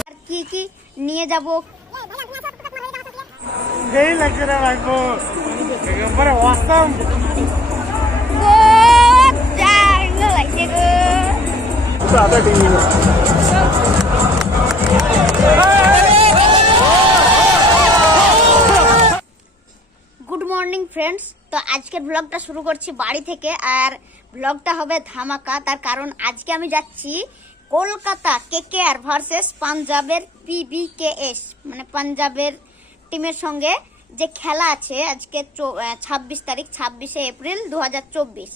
আর কি কি নিয়ে যাব? সেই লাগছে রে ভাইপো একেবারে অসাম লাগছে গো। গুড মর্নিং ফ্রেন্ডস তো আজকের ব্লগটা শুরু করছি বাড়ি থেকে, আর ব্লগটা হবে ধামাকা। তার কারণ আজকে আমি যাচ্ছি Kolkata K K R versus পাঞ্জাবের পিবিকেএস মানে পাঞ্জাবের টিমের সঙ্গে যে খেলা আছে আজকে ছাব্বিশ তারিখ, ছাব্বিশে এপ্রিল দু হাজার চব্বিশ।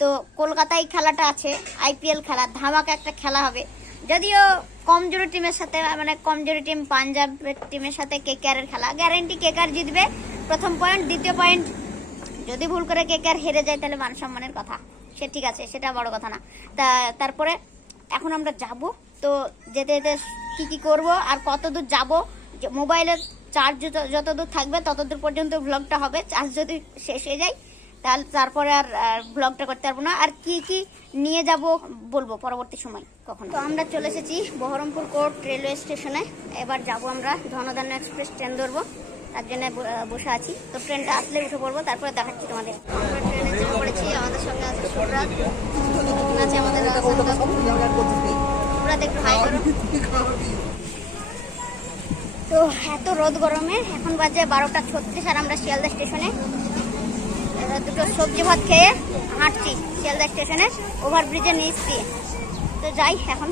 তো কলকাতায় খেলাটা আছে আইপিএল খেলা, ধামাকা একটা খেলা হবে। যদিও কমজোরি টিমের সাথে মানে কমজোরি টিম পাঞ্জাবের টিমের সাথে কেকেআরের খেলা। গ্যারেন্টি কেকেআর জিতবে। প্রথম পয়েন্ট দ্বিতীয় পয়েন্ট যদি ভুল করে কেকেআর হেরে যায়, তাহলে মান সম্মানের কথা। সে ঠিক আছে, সেটা বড় কথা না। তা, তারপরে এখন আমরা যাব। তো যেতে যেতে কি কি করব আর কত দূর যাব মোবাইলের চার্জ যত দূর থাকবে, তত দূর পর্যন্ত ব্লগটা হবে। চার্জ যদি শেষ হয়ে যায়, তাহলে তারপরে আর ব্লগটা করতে পারব না। আর কি কি নিয়ে যাব বলব পরবর্তী সময়, কখন। তো আমরা চলে এসেছি বহরমপুর কোর্ট রেলওয়ে স্টেশনে। এবার যাব আমরা ধনধান্য এক্সপ্রেস ট্রেন ধরবো। তার জন্য বসে আছি। তো ট্রেনটা আসলে উঠে পড়ব, তারপরে দেখাচ্ছি তোমাদের। ট্রেনে চেপে পড়েছি, আমাদের সঙ্গে আছে আমাদের। সুব্রাত একটু হাই তো এত রোদ গরমে, এখন বাজে বারোটা ছত্রিশ আর আমরা শিয়ালদা স্টেশনে। দুটো সবজি ভাত খেয়ে হাঁটছি শিয়ালদা স্টেশনে ওভারব্রিজের নিচ তো যাই এখন।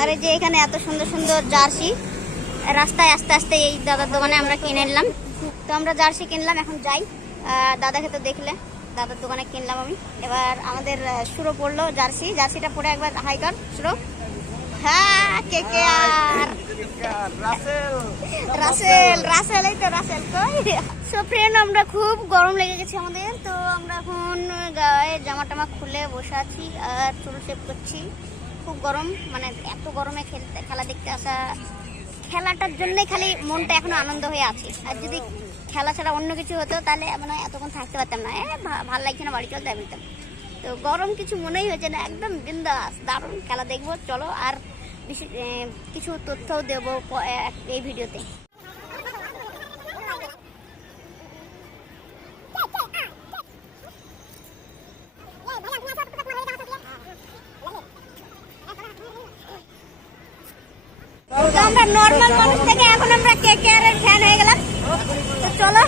আর এই যে এখানে এত সুন্দর সুন্দর জার্সি রাস্তায় আস্তে আস্তে এই দাদার দোকানে আমরা কিনে নিলাম। তো আমরা জার্সি কিনলাম এখন যাই। দাদাকে তো দেখলে দাদার দোকানে কিনলাম আমি। এবার আমাদের সুরো পড়ল জার্সি। জার্সিটা পরে একবার হাই কর সুরো হ্যাঁ কে কে আর? রাসেল। রাসেল এই তো রাসেল কই? সো ফ্রেন্ড আমরা খুব গরম লেগে গেছে আমাদের। তো আমরা এখন গায়ে জামা টামা খুলে বসে আছি আর চুল করছি। খুব গরম মানে এত গরমে খেলতে খেলা দেখতে আসা খেলাটার জন্যই খালি মনটা এখনও আনন্দ হয়ে আছে। আর যদি খেলা ছাড়া অন্য কিছু হতো, তাহলে মানে এতক্ষণ থাকতে পারতাম না। হ্যাঁ ভালো লাগছে না, বাড়ি চলতে বলতাম তো। গরম কিছু মনেই হয়েছে না, একদম বিন্দাস, দারুণ খেলা দেখব, চলো, আর কিছু তথ্যও দেবো এই ভিডিওতে। আমরা নর্মাল মানুষ থেকে এখন আমরা কে কেয়ারের ফ্যান হয়ে গেলাম। তো চলো,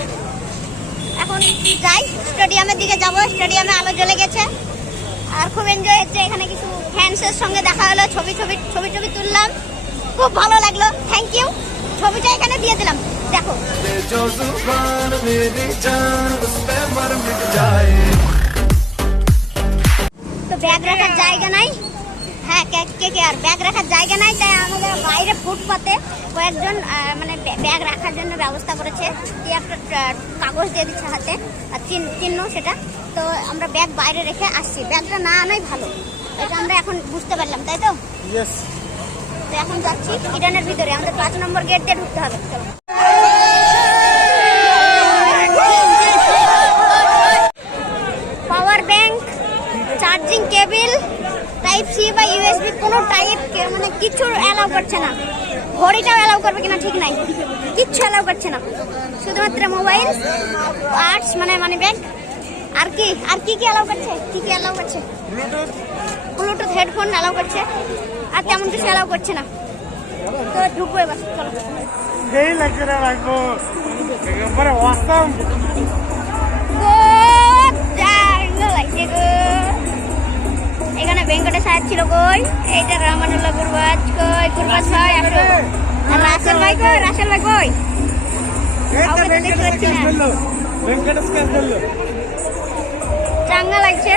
এখন যাই স্টেডিয়ামের দিকে যাব। স্টেডিয়ামে আলো জ্বলে গেছে। আর খুব এনজয় হচ্ছে, এখানে কিছু ফ্যান্সের সঙ্গে দেখা হলো, ছবি ছবি ছবি ছবি তুললাম। খুব ভালো লাগল থ্যাংক ইউ ছবিটা এখানে দিয়ে দিলাম। দেখো। তো ব্যাগ রাখার জায়গা নাই। হ্যাঁ কে কে কে আর ব্যাগ রাখার জায়গা নাই তাই আমাদের বাইরে ফুটপাতে কয়েকজন মানে ব্যাগ রাখার জন্য ব্যবস্থা করেছে। কি একটা কাগজ দিয়ে দিচ্ছে হাতে চিহ্ন সেটা। তো আমরা ব্যাগ বাইরে রেখে আসছি। ব্যাগটা না আনাই ভালো। এটা আমরা এখন বুঝতে পারলাম তাই তো? তো এখন যাচ্ছি ইডানের ভিতরে আমাদের পাঁচ নম্বর গেট দিয়ে ঢুকতে হবে চলো। Power bank charging cable type C বা ইউএসবি কোনো টাইপ মানে কিছু অ্যালাউ করছে না। ঘড়িটাও অ্যালাউ করবে কিনা ঠিক নাই। কিচ্ছু অ্যালাউ করছে না। শুধুমাত্র মোবাইল আর্টস মানে মানে ব্যাগ আর কি? আর কি কি অ্যালাউ করছে? কি কি অ্যালাউ করছে? ব্লুটুথ হেডফোন অ্যালাউ করছে। আর তেমন কিছু অ্যালাউ করছে না। তো ঢুকবো এবার চলো। লাগছে একেবারে অসাম লাগছে এখানে ভেঙ্কটেশ আয়াত ছিল কই? এইটা রহমানুল্লাহ গুরবাজ কই? গুরবাজ ভাই আসো। রাসেল ভাই কই? রাসেল ভাই কই? চাঙ্গা লাগছে।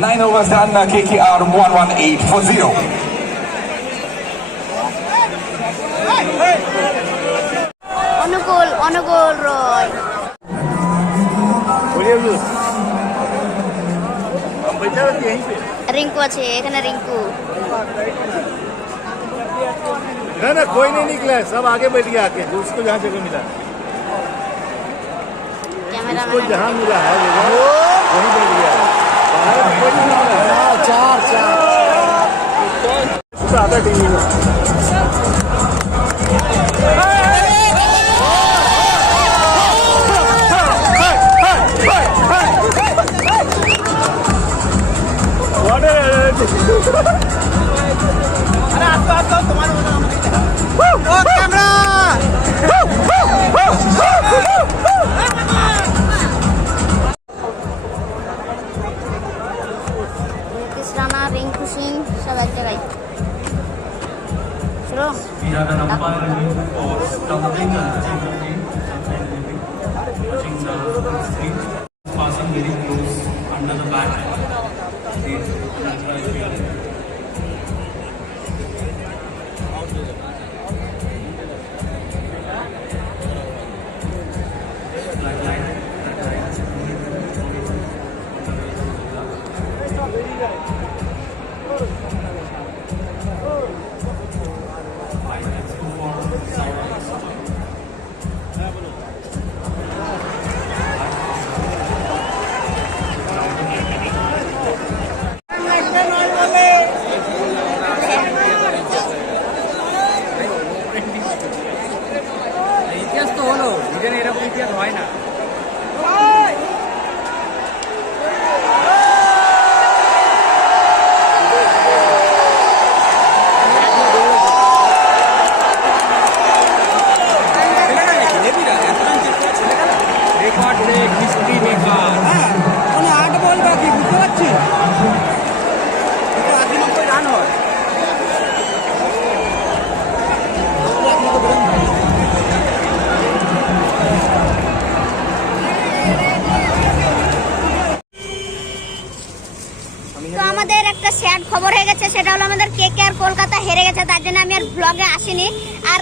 9 over Zanna KKR 11840. অনুকূল অনুকূল রয় রিঙ্কু আছে এখানে রিঙ্কু। ना ना कोई नहीं निकला है सब आगे बैठ गया आके जो उसको जहाँ जगह मिला उसको जहाँ मिला है जगह वहीं बैठ गया है चार चार। टीवी में the passing very close under the bat. গেছে সেটা হলো আমাদের কে কে আর কলকাতা হেরে গেছে তার জন্য আমি আর ব্লগে আসিনি। আর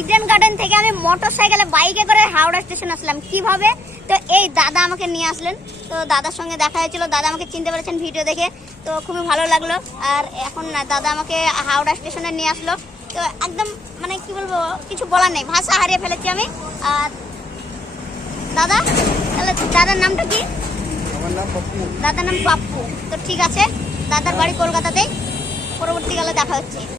ইডেন গার্ডেন থেকে আমি মোটর সাইকেলে বাইকে করে হাওড়া স্টেশন আসলাম। কীভাবে? তো এই দাদা আমাকে নিয়ে আসলেন। তো দাদার সঙ্গে দেখা হয়েছিল। দাদা আমাকে চিনতে পেরেছেন ভিডিও দেখে। তো খুবই ভালো লাগল। আর এখন দাদা আমাকে হাওড়া স্টেশনে নিয়ে আসলো। তো একদম মানে কি বলব কিছু বলার নেই। ভাষা হারিয়ে ফেলেছি আমি। আর দাদা তাহলে দাদার নামটা কি? দাদার নাম পাপ্পু। তো ঠিক আছে। দাদার বাড়ি কলকাতাতেই পরবর্তীকালে দেখা হচ্ছে।